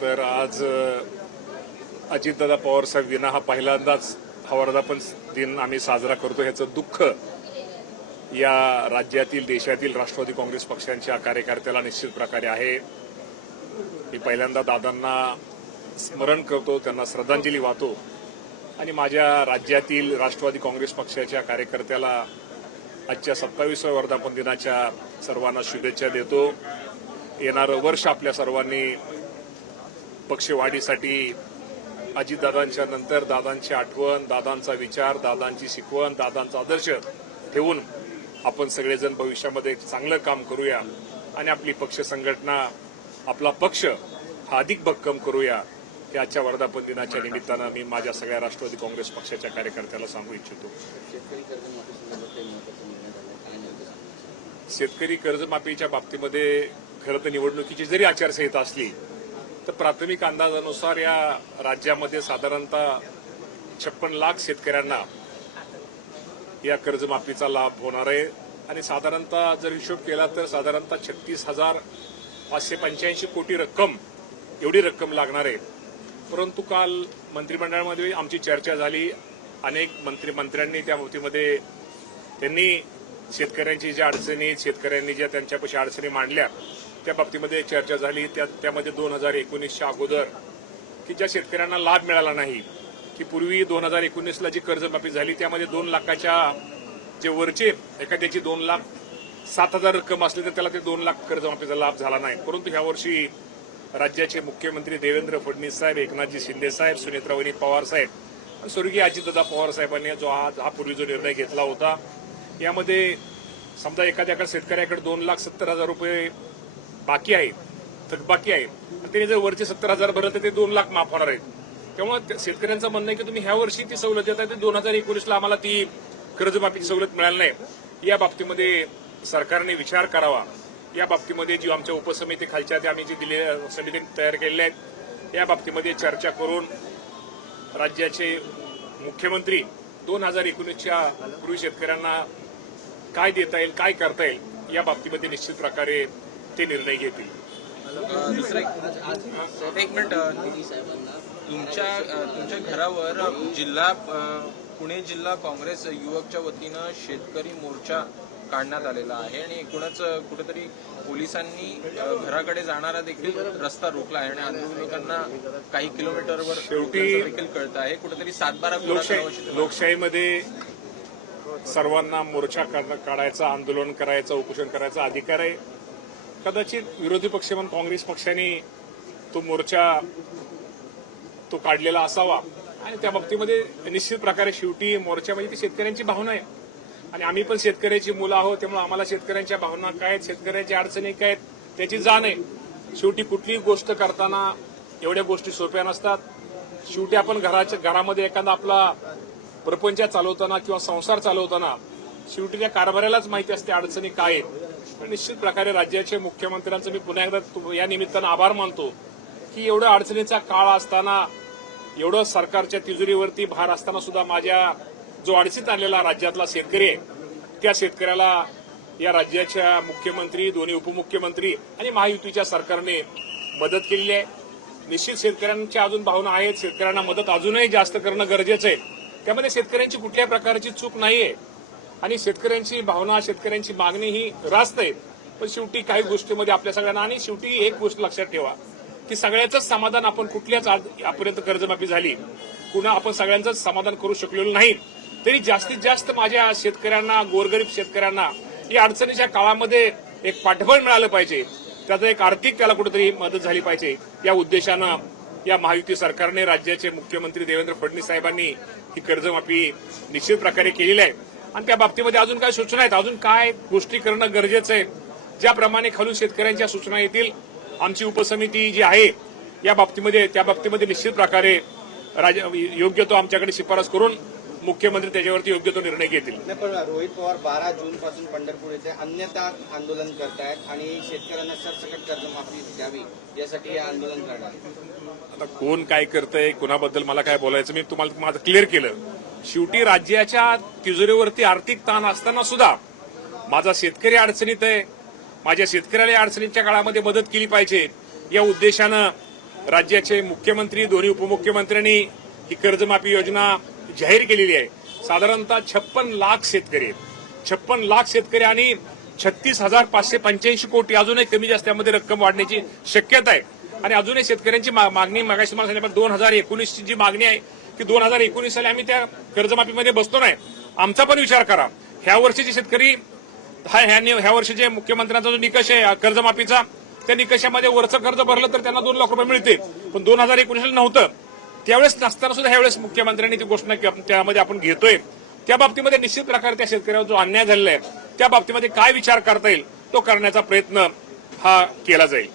तर आज अजितदादा पवार साहेब विना हा पहिल्यांदाच हा वर्धापन दिन आम्ही साजरा करतो. ह्याचं दुःख या राज्यातील देशातील राष्ट्रवादी काँग्रेस पक्षांच्या कार्यकर्त्याला निश्चित प्रकारे आहे. मी पहिल्यांदा दादांना स्मरण करतो, त्यांना श्रद्धांजली वाहतो आणि माझ्या राज्यातील राष्ट्रवादी काँग्रेस पक्षाच्या कार्यकर्त्याला आजच्या 27व्या वर्धापन दिनाच्या सर्वांना शुभेच्छा देतो. येणारं वर्ष आपल्या सर्वांनी पक्षवाढीसाठी अजितदादांच्या नंतर दादांची आठवण, दादांचा विचार, दादांची शिकवण, दादांचा आदर्श ठेवून आपण सगळेजण भविष्यामध्ये चांगलं काम करूया आणि आपली पक्ष संघटना, आपला पक्ष हा अधिक भक्कम करूया. हे आजच्या वर्धापन दिनाच्या निमित्तानं मी माझ्या सगळ्या राष्ट्रवादी काँग्रेस पक्षाच्या कार्यकर्त्याला सांगू इच्छितो. शेतकरी कर्जमाफीच्या बाबतीमध्ये खरं तर निवडणुकीची जरी आचारसंहिता असली तर प्राथमिक अंदाजानुसार या राज्यामध्ये साधारणतः 56 लाख शेतकऱ्यांना या कर्जमाफीचा लाभ होणार आहे आणि साधारणतः जर हिशोब केला तर साधारणतः 36,585 कोटी रक्कम एवढी रक्कम लागणार आहे. परंतु काल मंत्रिमंडळामध्ये आमची चर्चा झाली. अनेक मंत्र्यांनी त्या बाबतीमध्ये त्यांनी शेतकऱ्यांची ज्या अडचणी, शेतकऱ्यांनी ज्या त्यांच्यापाशी अडचणी मांडल्या त्या बाबतीमध्ये चर्चा झाली. त्यामध्ये 2019च्या अगोदर की ज्या शेतकऱ्यांना लाभ मिळाला नाही, की पूर्वी 2019ला जी कर्जमाफी झाली त्यामध्ये 2 लाखाच्या जे वरचे एखाद्याची 2,07,000 रक्कम असली तर त्याला ते 2 लाख कर्जमाफीचा लाभ झाला नाही. परंतु यावर्षी राज्याचे मुख्यमंत्री देवेंद्र फडणवीस साहेब, एकनाथजी शिंदे साहेब, सुनेत्रावहिनी पवार साहेब आणि स्वर्गीय अजितदादा पवार साहेबांनी जो हा पूर्वी जो निर्णय घेतला होता, यामध्ये समजा एखाद्याकडे शेतकऱ्याकडे 2,70,000 रुपये बाकी आहे, थकबाकी आहे, त्याने जर वरचे 70,000 भरले तर ते 2 लाख माफ होणार आहेत. त्यामुळे शेतकऱ्यांचं म्हणणं आहे की तुम्ही ह्या वर्षी ती सवलत देताय, ते 2019ला आम्हाला ती कर्जमाफीची सवलत मिळाली नाही. या बाबतीमध्ये सरकारने विचार करावा. या बाबतीमध्ये जी आमच्या उपसमिती खालच्या त्या आम्ही जी समिती तयार केलेल्या आहेत या बाबतीमध्ये चर्चा करून राज्याचे मुख्यमंत्री 2019च्या पूर्वी शेतकऱ्यांना काय देता येईल, काय करता येईल या बाबतीमध्ये निश्चित प्रकारे ते निर्णय घेतील. दुसरा एक मिनिट, तुमच्या घरावर पुणे जिल्हा काँग्रेस युवकच्या वतीनं शेतकरी मोर्चा काढण्यात आलेला आहे आणि एकूणच कुठेतरी पोलिसांनी घराकडे जाणारा देखील रस्ता रोखला आहे आणि आंदोलकांना काही किलोमीटरवर शेवटी देखील कळत आहे. कुठेतरी 7-12 लोकशाहीमध्ये सर्वांना मोर्चा काढायचा, आंदोलन करायचं, उपोषण करायचा अधिकार आहे. कदाचित विरोधी पक्ष म्हणून काँग्रेस पक्षाने तो मोर्चा तो काढलेला असावा आणि त्या बाबतीमध्ये निश्चित प्रकारे शेवटी मोर्चा म्हणजे ती शेतकऱ्यांची भावना आहे आणि आम्ही पण शेतकऱ्याची मुलं आहोत. त्यामुळे आम्हाला शेतकऱ्यांच्या भावना काय आहेत, शेतकऱ्यांच्या अडचणी काय आहेत त्याची जाण आहे. शेवटी कुठलीही गोष्ट करताना एवढ्या गोष्टी सोप्या नसतात. शेवटी आपण घरामध्ये एखादा आपला प्रपंच चालवताना किंवा संसार चालवताना शेवटी त्या कारभारालाच माहिती असते अडचणी काय आहेत. निश्चित प्रकारे राज्याचे मुख्यमंत्र्यांचं मी पुन्हा एकदा या निमित्तानं आभार मानतो की एवढं अडचणीचा काळ असताना, एवढं सरकारच्या तिजोरीवरती भार असताना सुद्धा माझ्या जो अडचणीत आलेला राज्यातला शेतकरी आहे त्या शेतकऱ्याला या राज्याच्या मुख्यमंत्री, दोन्ही उपमुख्यमंत्री आणि महायुतीच्या सरकारने मदत केलेली आहे. निश्चित शेतकऱ्यांच्या अजून भावना आहेत, शेतकऱ्यांना मदत अजूनही जास्त करणं गरजेचं आहे. त्यामध्ये शेतकऱ्यांची कुठल्याही प्रकारची चूक नाहीये आणि शेतकऱ्यांची भावना, शेतकऱ्यांची मागणी ही रास्त आहे. पण शेवटी काही गोष्टीमध्ये आपल्या सगळ्यांना आणि शेवटी एक गोष्ट लक्षात ठेवा की सगळ्याचंच समाधान आपण कुठल्याच आजपर्यंत कर्जमाफी झाली पुन्हा आपण सगळ्यांचंच समाधान करू शकलेलो नाही. तरी जास्तीत जास्त माझ्या शेतकऱ्यांना, गोरगरीब शेतकऱ्यांना या अडचणीच्या काळामध्ये एक पाठबळ मिळालं पाहिजे, त्याचा एक आर्थिक त्याला कुठेतरी मदत झाली पाहिजे. या उद्देशानं या महायुती सरकारने, राज्याचे मुख्यमंत्री देवेंद्र फडणवीस साहेबांनी ही कर्जमाफी निश्चित प्रकारे केलेली आहे आणि त्या बाबतीमध्ये अजून काय सूचना आहेत, अजून काय गोष्टी करणं गरजेचं आहे. ज्याप्रमाणे खालून शेतकऱ्यांच्या सूचना येतील आमची उपसमिती जी आहे या बाबतीमध्ये त्या बाबतीमध्ये निश्चित प्रकारे योग्य तो आमच्याकडे शिफारस करून मुख्यमंत्री त्याच्यावरती योग्य तो निर्णय घेतील. पण रोहित पवार 12 जून पासून पंढरपूर येथे अन्यथा आंदोलन करतायत आणि शेतकऱ्यांना सरसकट कर्जमाफी द्यावी यासाठी हे आंदोलन करणार. आता कोण काय करतंय, कोणाबद्दल मला काय बोलायचं, मी तुम्हाला माझं क्लिअर केलं. शेवटी राज्याच्या तिजोरीवरती आर्थिक ताण असताना सुद्धा माझा शेतकरी अडचणीत आहे, माझ्या शेतकऱ्याला अडचणीच्या काळामध्ये मदत केली पाहिजे या उद्देशानं राज्याचे मुख्यमंत्री दोन्ही उपमुख्यमंत्र्यांनी ही कर्जमाफी योजना जाहीर केलेली आहे. साधारणतः 56 लाख शेतकरी आहेत. 56 लाख शेतकरी आणि 36,585 कोटी अजूनही कमी जास्त त्यामध्ये रक्कम वाढण्याची शक्यता आहे. आणि अजूनही शेतकऱ्यांची मागणी मागाशी मला सांगितलं 2019ची जी मागणी आहे की 2019 साली आम्ही त्या कर्जमाफीमध्ये बसतो नाही. आमचा पण विचार करा. ह्या वर्षीचे शेतकरी ह्या वर्षीचे मुख्यमंत्र्यांचा जो निकष आहे कर्जमाफीचा त्या निकषामध्ये वरचं कर्ज भरलं तर त्यांना 2 लाख रुपये मिळते. पण 2019 नव्हतं. त्यावेळेस नसताना सुद्धा ह्यावेळेस मुख्यमंत्र्यांनी ती घोषणा त्यामध्ये आपण घेतोय. त्या बाबतीमध्ये निश्चित प्रकारे त्या शेतकऱ्यावर जो अन्याय झालेला आहे त्या बाबतीमध्ये काय विचार करता येईल तो करण्याचा प्रयत्न हा केला जाईल.